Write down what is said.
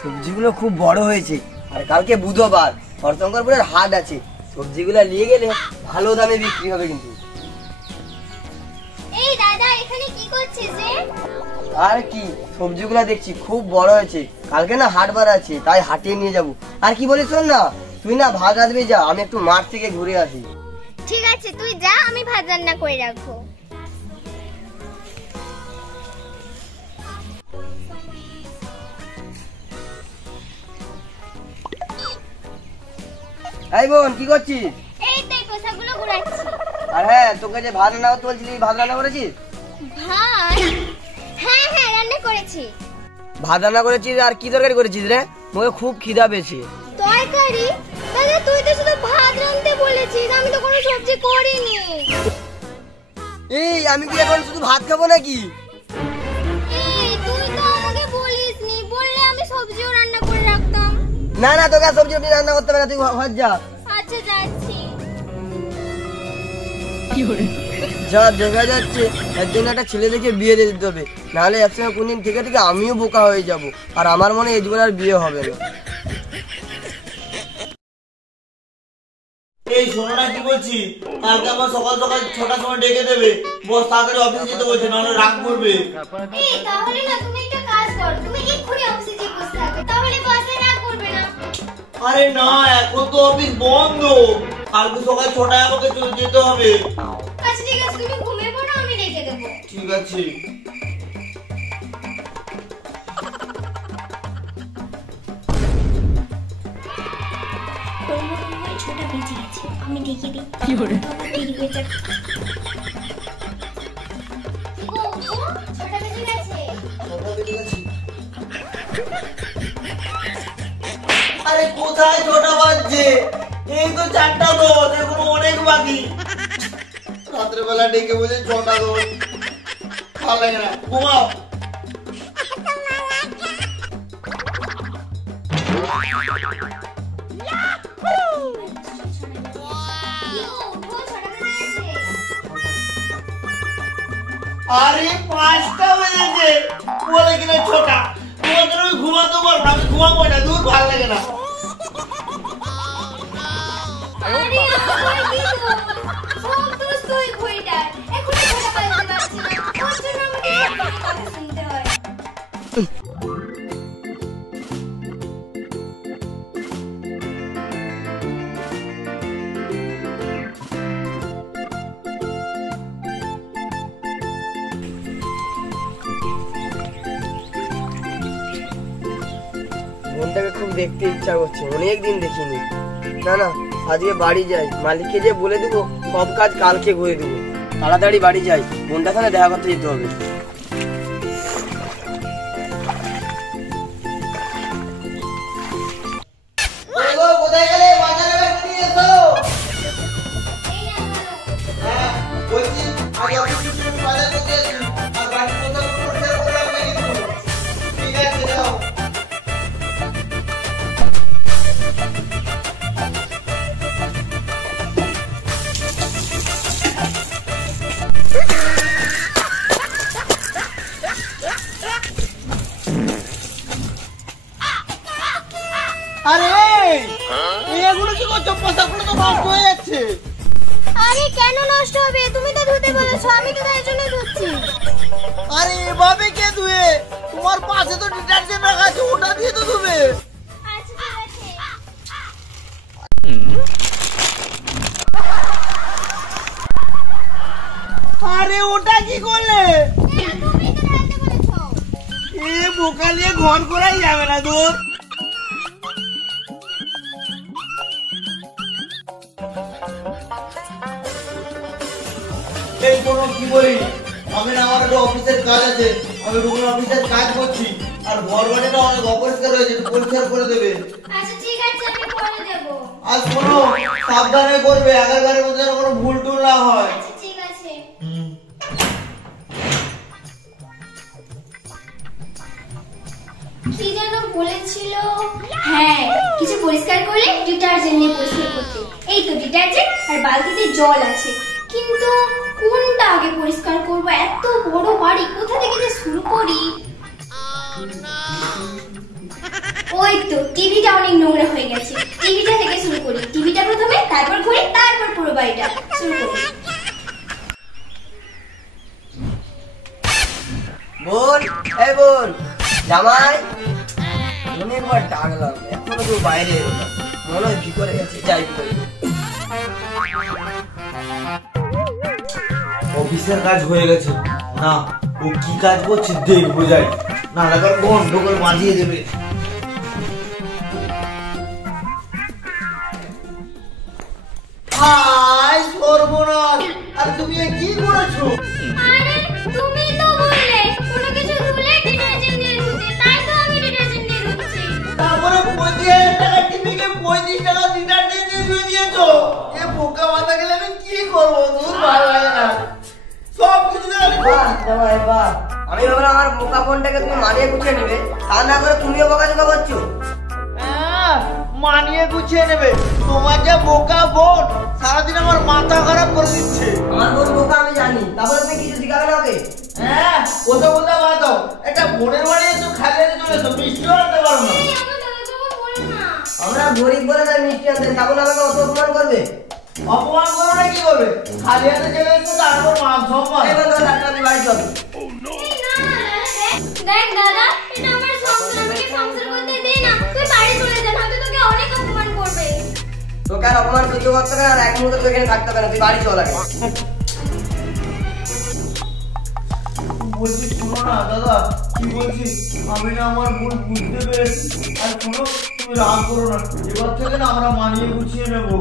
সবজিগুলো খুব বড় হয়েছে, আর কালকে বুধবার হরশঙ্করপুরের হাট আছে, সবজিগুলো নিয়ে গেলে ভালো দামে বিক্রি হবে কিন্তু। এই দাদা, এখানে কি করছিস রে? আর কি, সবজিগুলো দেখছি খুব বড় হয়েছে, কালকে না হাট বার আছে, তাই হাটিয়ে নিয়ে যাব। আর কি বলিস, শোন না, তুই না ভাত রাঁধবি, যা, আমি একটু মাঠ থেকে ঘুরে আসি। ঠিক আছে, তুই যা, আমি ভাত রান্না করে রাখবো। এই বোন, কি করছিস? এই তো পোশাকগুলো ঘোরাচ্ছি। আর হ্যাঁ, তোকে যে ভাত রান্না করতে বলছিলি, ভাত রান্না করেছিস? ভাত? হ্যাঁ হ্যাঁ, রান্না করেছি। ভাত রান্না করেছিস? আর কি তরকারি করেছিস রে? মোকে খুব খিদা পেয়েছে। তরকারি? দাদা, তুই তো শুধু ভাত রাঁধতে বলেছিস, আমি তো কোনো সবজি করিনি। এই, আমি কি এখন শুধু ভাত খাবো নাকি? এই, তুই তো আমাকে বলিসনি, বললে আমি সবজিও রান্না করে রাখতাম। না না, তোকে সবজি রান্না করতে হবে না, তুই ঘর যা। আচ্ছা, যাচ্ছি। যা দেখা যাচ্ছে, এর জন্য একটা ছেলে দেখে বিয়ে দিয়ে দিতে হবে, নাহলে একসঙ্গে কোনদিন থেকে থেকে আমিও বোকা হয়ে যাব, আর আমার মনে এই জীবন আর বিয়ে হবে না। এই শোনো না, কি বলছি, কালকে আমার সকাল সকাল 6টার সময় ডেকে দেবে, বস তাড়াতাড়ি অফিসে যেতে বলছে, নাহলে রাগ করবে। এই, তাহলে না তুমি একটা কাজ কর, তুমি এক্ষুনি অফিসে গিয়ে বসে থাকো, তাহলে বসে রাগ করবে না। আরে না, এখন তো অফিস বন্ধ, কালকে সকাল 6টায় আমাকে চলে যেতে হবে। আচ্ছা ঠিক আছে, তুমি ঘুমিয়ে পড়ো, আমি রেখে দেবো। ঠিক আছে। ছোটা বেঁচে গেছে, আমি রেখে দিই। কি করে দেরি হয়ে যাবে। ছোটা বেঁচে গেছে। আরে কোথায় 6টা বাজছে? এই তো 4টা 10, এখনো অনেক বাকি। রাত্রে বেলা ডেকে বলছে 6টা 10, ভালো লাগে না, ঘুমাও। আরে 5টা বেজেছে, বলে কিনা 6টা। তোমাদের আমি ঘুমাতে পারবো না, আমি ঘুমাবো না, দূর, ভালো লাগে না। বোনটাকে খুব দেখতে ইচ্ছা করছে, অনেকদিন দেখিনি। না না, আজকে বাড়ি যাই, মালিককে যে বলে দেবো সব কাজ কালকে করে দেবো। তাড়াতাড়ি বাড়ি যাই, বোনটার সাথে দেখা করতে যেতে হবে। কোথায় গেলে? বাজারে নিয়ে এসো। হ্যাঁ, বলছি আজ অফিস থেকে বাজার করতে যাচ্ছি, আর বাড়ি কোথাও পরিষ্কার করে রাখবে কিন্তু। ঠিক আছে, যাও। আরে এগুলো কি করছো? পোশাকগুলো তো নষ্ট হয়ে যাচ্ছে। আরে কেন নষ্ট হবে? তুমি তো ধুতে বলেছো, আমি তো তাই জন্য ধুচ্ছি। আরে এভাবে কে ধুয়ে? তোমার পাশে তো ডিটারজেন্ট রাখা আছে, ওটা দিয়ে তো ধুবে। আচ্ছা ঠিক আছে। আরে ওটা কি করলে? তুমি তো রাখতে বলেছো। এ বোকা দিয়ে ঘর করাই যাবে না, দূর। এই কোনো কি বলি, আমি না, আমার একটা অফিসের কাজ আছে, আমি রুমের অফিসের কাজ করছি, আর ঘর বাড়িটা অনেক অপরিষ্কার হয়েছে, একটু পরিষ্কার করে দেবে। আচ্ছা ঠিক আছে, আমি করে দেবো। আর শোনো, সাবধানে করবে, আগেরবারের মধ্যে যেন কোনো ভুল টুল না হয়। আচ্ছা ঠিক আছে। কি যেন বলেছিল? হ্যাঁ, কিছু পরিষ্কার করলে ডিটারজেন্ট নিয়ে পরিষ্কার করতে। এই তো ডিটারজেন্ট আর বালতিতে জল আছে, কিন্তু কোনটা আগে পরিষ্কার করব? এত বড় বাড়ি, কোথা থেকে যে শুরু করি? ওই তো টিভিটা অনেক নোংরা হয়ে গেছে, টিভিটা থেকে শুরু করি। টিভিটা প্রথমে, তারপর ঘড়ি, তারপর পুরো বাড়িটা। শুরু করি। বোন, এই বোন, জামাই, অনেকবার ডাকলাম, এখনো কেউ বাইরে এলো না। মনে হয় ভিতরে গেছে, যাই করি। অফিসের কাজ হয়ে গেছে না, ও কি কাজ করছে দেখবো যাই, না লাগার বন্ধ করে বাজিয়ে দেবে। হাই সর্বনাশ, আর তুমি এ কি করেছো? আরে তুমি তো বললে কোনো কিছু ধুলে ডিটারজেন্ট দিয়ে ধুতে, তাই তো আমি ডিটারজেন্ট দিয়ে ধুচ্ছি। তারপরে 25,000 টাকা টিভিকে 35 টাকা ডিটারজেন্ট দিয়ে ধুয়ে দিয়েছো। এ বোকা মাথা গেলে আমি কি করবো? দূর ভালো লাগে না, সব কিছু বাহ, জামাই, বাহ। আমি ভাবলাম আমার বোকা বোনটাকে তুমি মানিয়ে গুছিয়ে নিবে, তা না করে তুমিও বকাঝকা করছো। মানিয়ে গুছিয়ে নেবে? তোমার যা বোকা বোন সারাদিন আমার মাথা খারাপ করে দিচ্ছে। আমার বোন বোকা আমি জানি, তারপরে তুমি কিছু শিখাবে না ওকে? হ্যাঁ, কোথাও কোথাও বাদ দাও, একটা বোনের বাড়ি এসো, খালি হাতে চলে এসো, মিষ্টিও আনতে পারো না। এই আমার দাদাকে বলো না। আমরা গরিব বলে তাই মিষ্টি আনতে, তা বলে আমাকে অত অপমান করবে? অপমান করো না, কি করবে? খালি হাতে চলে এসো, তারপর মান সম্মান। এবার ধরো ডাক্তার, আমি বাড়ি চলো। এই না না দেখ দাদা, এটা আমার সংসার, আমাকে সংসার করতে দে না। তুই বাড়ি চলে যা, নয়তো তোকে অনেক অপমান করবে। তোকে আর অপমান সহ্য করতে হবে না, আর এক মুহূর্তে তুই এখানে থাকতে হবে না, তুই বাড়ি চল আগে। বলছি শোনো না দাদা, কি বলছি, আমি না আমার ভুল বুঝতে পেরেছি। আর শোনো, তুমি রাগ করো না, এবার থেকে না আমরা মানিয়ে গুছিয়ে নেবো।